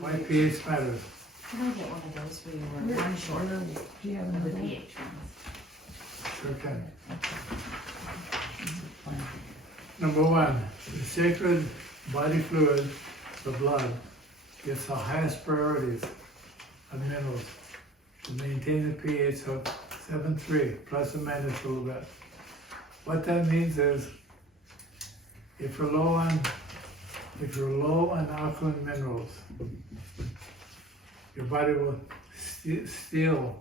Why pH matters. Can I get one of those for you, or one short Do you have of the another? pH ones? Sure can. Number one, the sacred body fluid, the blood, gets the highest priorities of minerals to maintain the pH of 7.3, plus or minus a little bit. What that means is, if you're low on alkaline minerals, your body will steal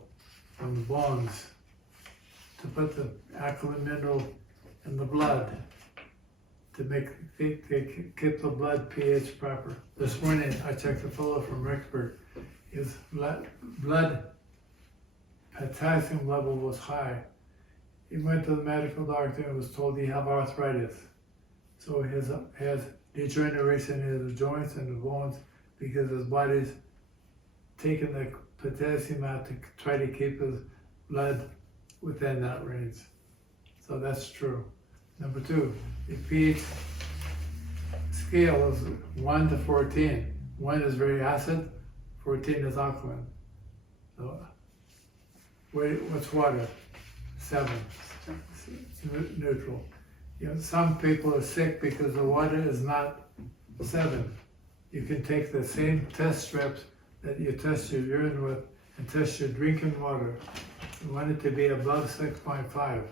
from the bones to put the alkaline mineral in the blood to keep the blood pH proper. This morning I checked a fellow from Rexburg. His blood potassium level was high. He went to the medical doctor and was told he had arthritis. So he has degeneration in the joints and the bones because his body's taking the potassium out to try to keep his blood within that range. So that's true. Number two, the pH scale is 1 to 14. 1 is very acid, 14 is alkaline. So, what's water? 7. It's neutral. You know, some people are sick because the water is not 7. You can take the same test strips that you test your urine with and test your drinking water. You want it to be above 6.5.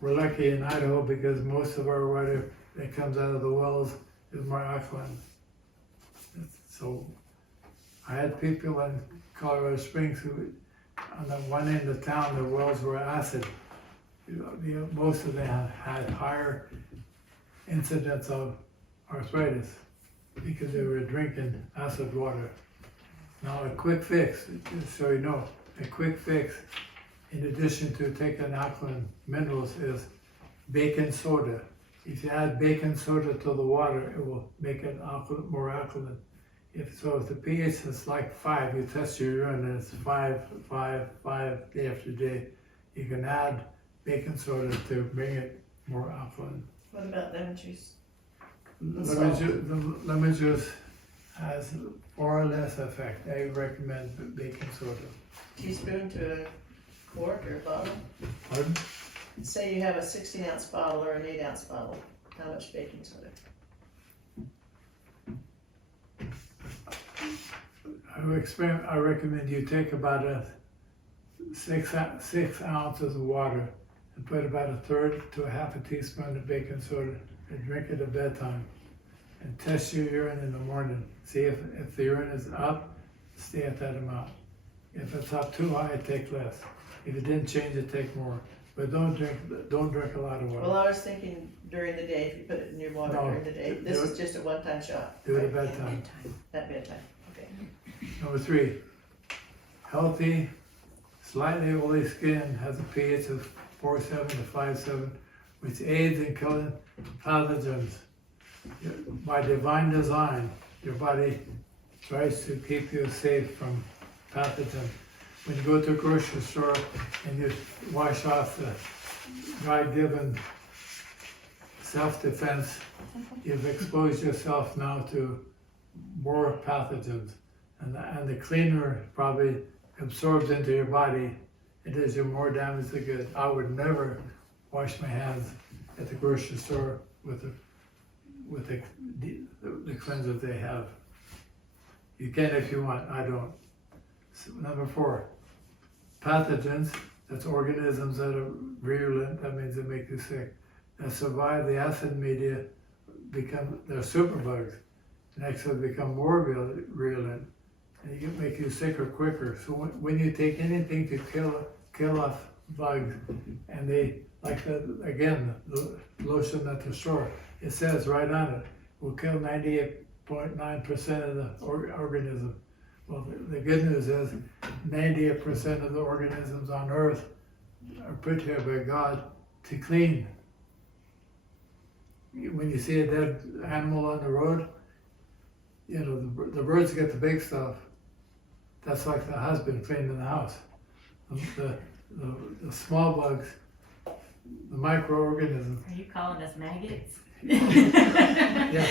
We're lucky in Idaho because most of our water that comes out of the wells is more alkaline. So I had people in Colorado Springs who, on the one end of town, the wells were acid. Most of them had higher incidence of arthritis because they were drinking acid water. Now a quick fix, just so you know, a quick fix in addition to taking alkaline minerals is baking soda. If you add baking soda to the water, it will make it more alkaline. If the pH is like 5, you test your urine and it's 5, 5, 5 day after day, you can add baking soda to bring it more alkaline. What about lemon juice? Lemon juice has far less effect. I recommend baking soda. Teaspoon to a quart or a bottle? Pardon? Say you have a 16-ounce bottle or an 8-ounce bottle. How much baking soda? I recommend you take about 6 ounces of water and put about 1/3 to 1/2 teaspoon of baking soda and drink it at bedtime. And test your urine in the morning. See if the urine is up, stay at that amount. If it's up too high, take less. If it didn't change it, take more. But don't drink a lot of water. Well, I was thinking during the day, if you put it in your water No, during the day. This is just a one-time shot. Do it at bedtime. At bedtime, okay. Number 3, healthy, slightly oily skin has a pH of 4.7 to 5.7, which aids in killing pathogens. By divine design, your body tries to keep you safe from pathogens. When you go to a grocery store and you wash off the God-given self-defense, you've exposed yourself now to more pathogens. And the cleaner probably absorbs into your body, it does you more damage than good. I would never wash my hands at the grocery store with the cleanser they have. You can if you want, I don't. So, number 4, pathogens, that's organisms that are virulent, that means they make you sick, that survive the acid media, they're superbugs, and actually become more virulent, and you can make you sicker quicker. So when you take anything to kill off bugs, and they, like the lotion at the store, it says right on it, will kill 98.9% of the organism. Well, the good news is 98% of the organisms on Earth are put here by God to clean. When you see a dead animal on the road, you know, the birds get the big stuff. That's like the husband cleaning the house. The small bugs, the microorganisms. Are you calling us maggots? Yeah.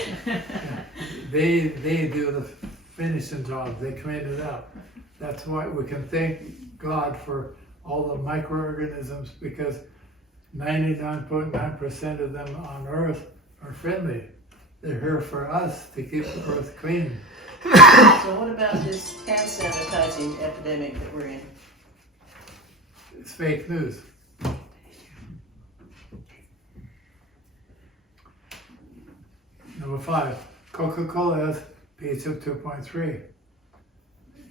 They do the finishing job, they clean it up. That's why we can thank God for all the microorganisms, because 99.9% of them on earth are friendly. They're here for us to keep the earth clean. So what about this hand sanitizing epidemic that we're in? It's fake news. Number 5, Coca-Cola has pH of 2.3.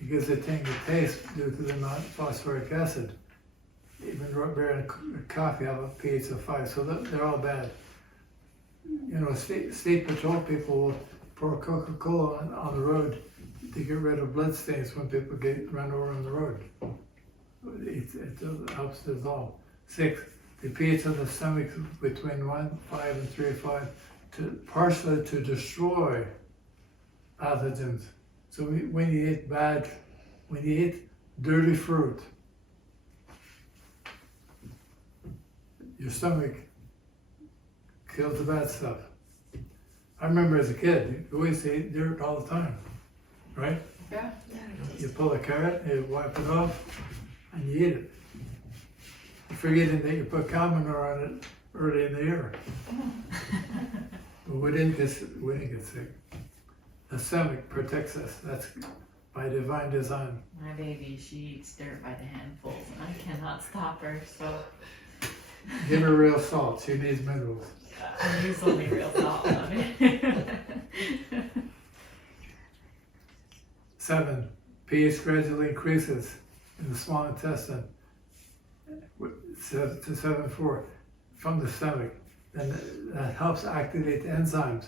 It gives a tingle taste due to the amount of phosphoric acid. Even root beer and coffee have a pH of 5, so they're all bad. You know, state patrol people will pour Coca-Cola on the road to get rid of blood stains when people get run over on the road. It helps dissolve. 6, the pH of the stomach is between 1.5 and 3.5 partially to destroy pathogens. So when you eat dirty fruit, your stomach kills the bad stuff. I remember as a kid, you always eat dirt all the time, right? Yeah. You pull a carrot, you wipe it off, and you eat it. Forgetting that you put cow manure on it early in the year. But we didn't get sick. The stomach protects us. That's by divine design. My baby, she eats dirt by the handfuls, and I cannot stop her, so Give her real salt. She needs minerals. I use only real salt on it. 7, pH gradually increases in the small intestine to 7.4 from the stomach. Then that helps activate enzymes.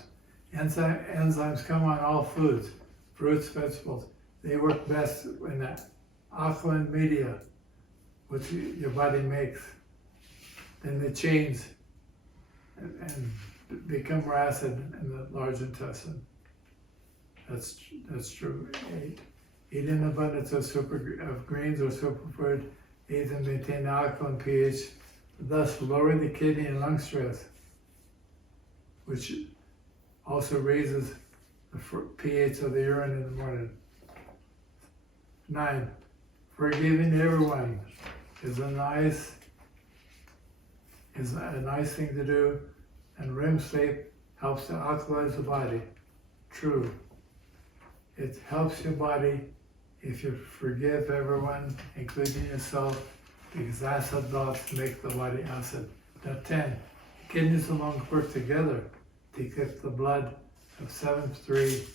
Enzymes come on all foods, fruits, vegetables. They work best in that alkaline media, which your body makes. Then they change and become more acid in the large intestine. That's true. 8, eat an abundance of greens or superfood aids in maintaining alkaline pH, thus lowering the kidney and lung stress, which also raises the pH of the urine in the morning. 9, forgiving everyone is a nice thing to do, and REM sleep helps to alkalize the body. True. It helps your body if you forgive everyone, including yourself, because acid thoughts make the body acid. Now 10, kidneys and lungs work together to keep the blood of 7.3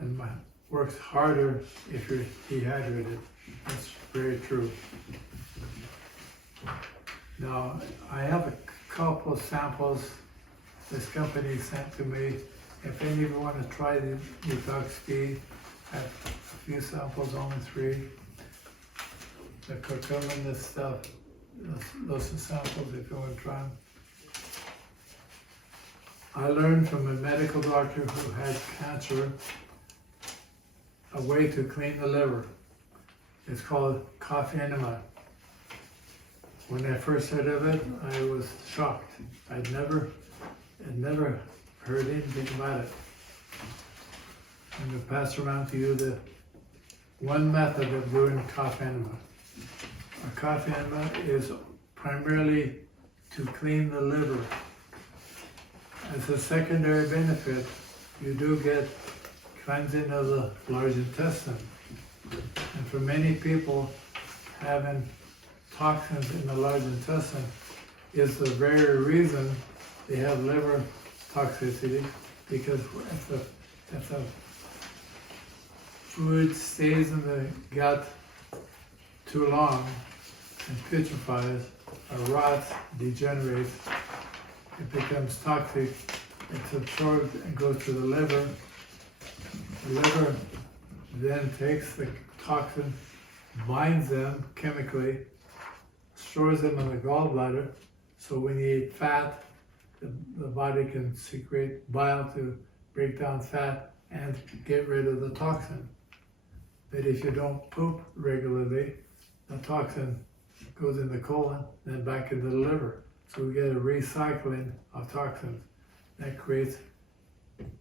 and works harder if you're dehydrated. That's very true. Now, I have a couple of samples this company sent to me. If any of you want to try the detoxify, I have a few samples, only 3. The curcumin, this stuff, those are samples if you want to try them. I learned from a medical doctor who had cancer a way to clean the liver. It's called coffee enema. When I first heard of it, I was shocked. I'd never heard anything about it. I'm going to pass around to you the one method of doing coffee enema. A coffee enema is primarily to clean the liver. As a secondary benefit, you do get cleansing of the large intestine. And for many people, having toxins in the large intestine is the very reason they have liver toxicity, because if the food stays in the gut too long and putrefies or rots, degenerates, it becomes toxic, it's absorbed and goes to the liver. The liver then takes the toxin, binds them chemically, stores them in the gallbladder, so when you eat fat, the body can secrete bile to break down fat and get rid of the toxin. But if you don't poop regularly, the toxin goes in the colon, then back into the liver. So we get a recycling of toxins that creates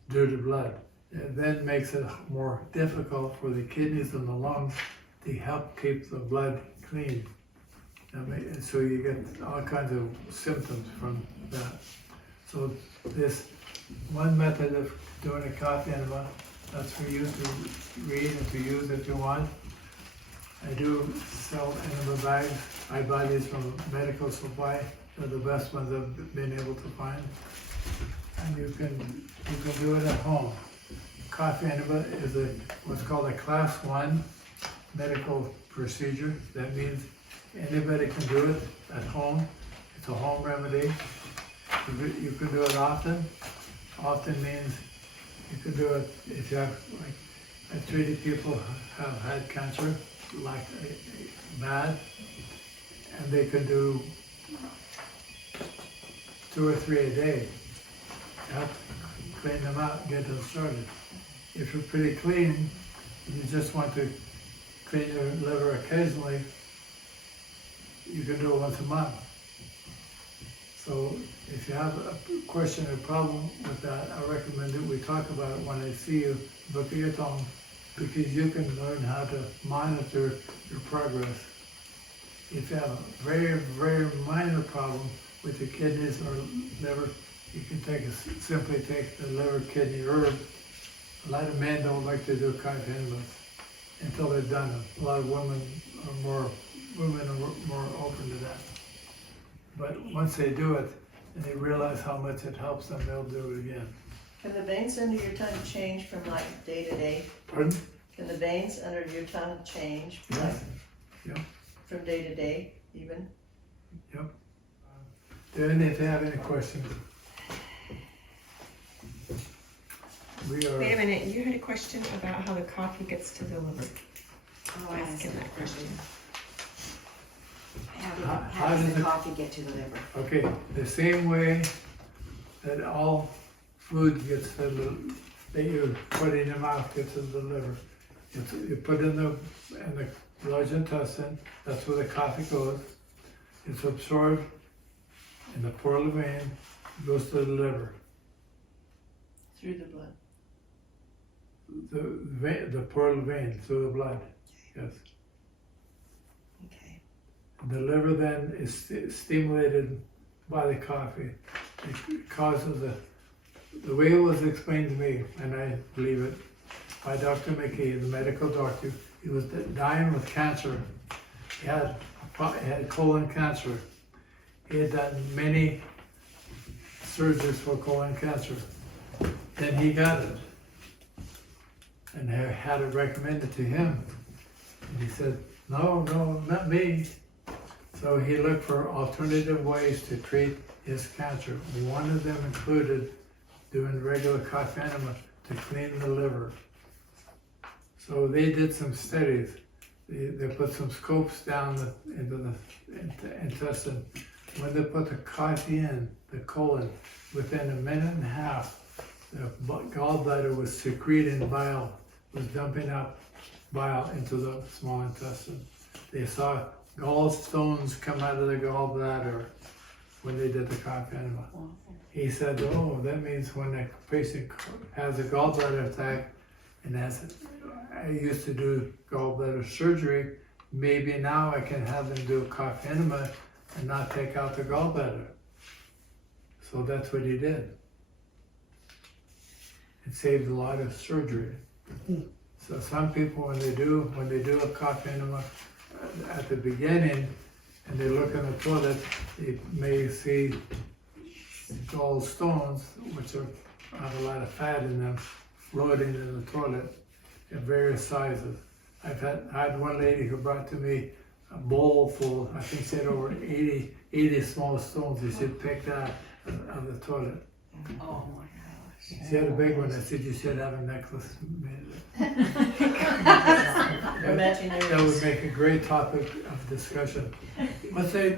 dirty blood. It then makes it more difficult for the kidneys and the lungs to help keep the blood clean. So you get all kinds of symptoms from that. So this one method of doing a cough enema, that's for you to read and to use if you want. I do sell enema bags. I buy these from medical supply. They're the best ones I've been able to find. And you can do it at home. Cough enema is what's called a class 1 medical procedure. That means anybody can do it at home. It's a home remedy. You can do it often. Often means you can do it if you have, like, I've treated people who have had cancer, like bad, and they can do 2 or 3 a day. Help clean them out, get them started. If you're pretty clean, you just want to clean your liver occasionally, you can do it once a month. So if you have a question or problem with that, I recommend that we talk about it when I see you. Look at your tongue, because you can learn how to monitor your progress. If you have a very, very minor problem with the kidneys or liver, you can simply take the liver kidney herb. A lot of men don't like to do cough enemas until they've done them. A lot of women are more open to that. But once they do it and they realize how much it helps them, they'll do it again. Can the veins under your tongue change from like day to day? Pardon? Can the veins under your tongue change Yes. Yep. from day to day even? Yep. Dan, if you have any questions. Wait a minute, you had a question about how the coffee gets to the liver. Oh, I Asking asked that that question. How How does does the it- coffee get to the liver? Okay, the same way that all food gets to the, that you put in your mouth gets to the liver. You put in the large intestine, that's where the coffee goes. It's absorbed in the portal vein, goes to the liver. Through the blood. The portal vein through the blood, yes. Okay. The liver then is stimulated by the coffee. It causes the way it was explained to me, and I believe it, by Dr. McKee, the medical doctor. He was dying with cancer. He had colon cancer. He had done many surgeries for colon cancer. Then he got it. And I had it recommended to him. And he said, no, not me. So he looked for alternative ways to treat his cancer. One of them included doing regular cough enema to clean the liver. So they did some studies. They put some scopes down into the intestine. When they put the coffee in the colon, within a minute and a half, the gallbladder was secreting bile, was dumping up bile into the small intestine. They saw gallstones come out of the gallbladder when they did the cough enema. He said, oh, that means when a patient has a gallbladder attack, and I used to do gallbladder surgery, maybe now I can have them do a cough enema and not take out the gallbladder. So that's what he did. It saved a lot of surgery. So some people, when they do a cough enema at the beginning, and they look in the toilet, they may see gallstones, which have a lot of fat in them, floating in the toilet in various sizes. I had one lady who brought to me a bowl full, I think she had over 80 small stones that she'd picked out of the toilet. Oh my gosh. She had a big one. I said, you should have a necklace made of They're matching it. your That would make a great topic of discussion. What's that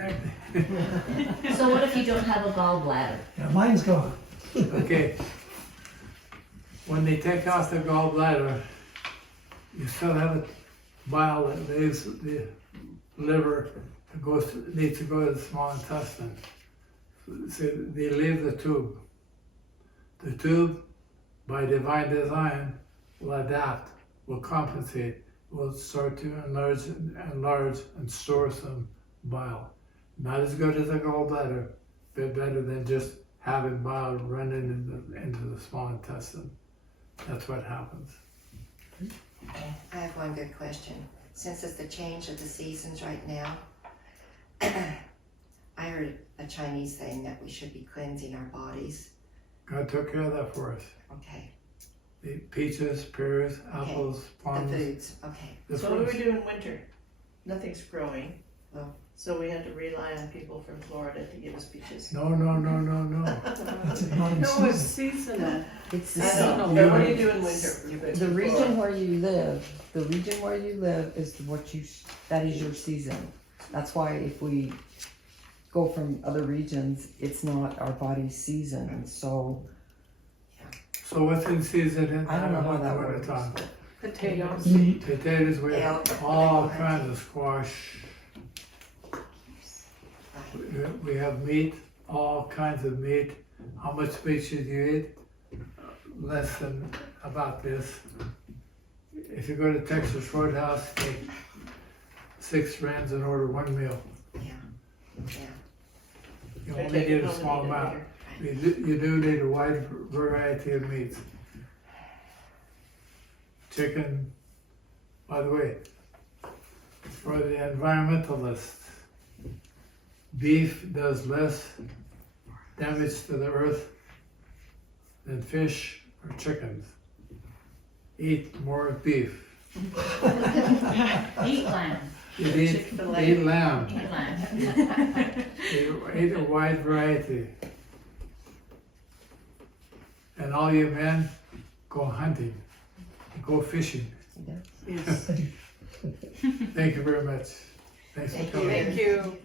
next? So what if you don't have a gallbladder? Yeah, mine's gone. Okay. When they take off the gallbladder, you still have a bile that leaves the liver, needs to go to the small intestine. So they leave the tube. The tube by divine design, will adapt, will compensate, will start to enlarge and store some bile. Not as good as a gallbladder, but better than just having bile running into the small intestine. That's what happens. I have one good question. Since it's the change of the seasons right now, I heard a Chinese saying that we should be cleansing our bodies. God took care of that for us. Okay. The peaches, pears, apples, The plums. foods. Okay. The So what do fruits. we do in winter? Nothing's growing. Oh. So we had to rely on people from Florida to give us peaches. No. No, it's seasonal. It's I the know, seasonal. but what do you do in winter? The region where you live, is that is your season. That's why if we go from other regions, it's not our body's season, and so. So what's in season in I don't know how that winter works. time? Potatoes. Potatoes, we have all kinds of squash. We have meat, all kinds of meat. How much meat should you eat? Less than about this. If you go to Texas Roadhouse, take 6 rands and order 1 meal. You I only take it need a home and small eat it amount. later. You do need a wide variety of meats. Chicken, by the way, for the environmentalists, beef does less damage to the earth than fish or chickens. Eat more beef. Eat lamb, Eat Chick-fil-A. lamb. eat lamb. Eat a wide variety. And all you men, go hunting, go fishing. Yes. Thank you very much. Thanks for coming. Thank you.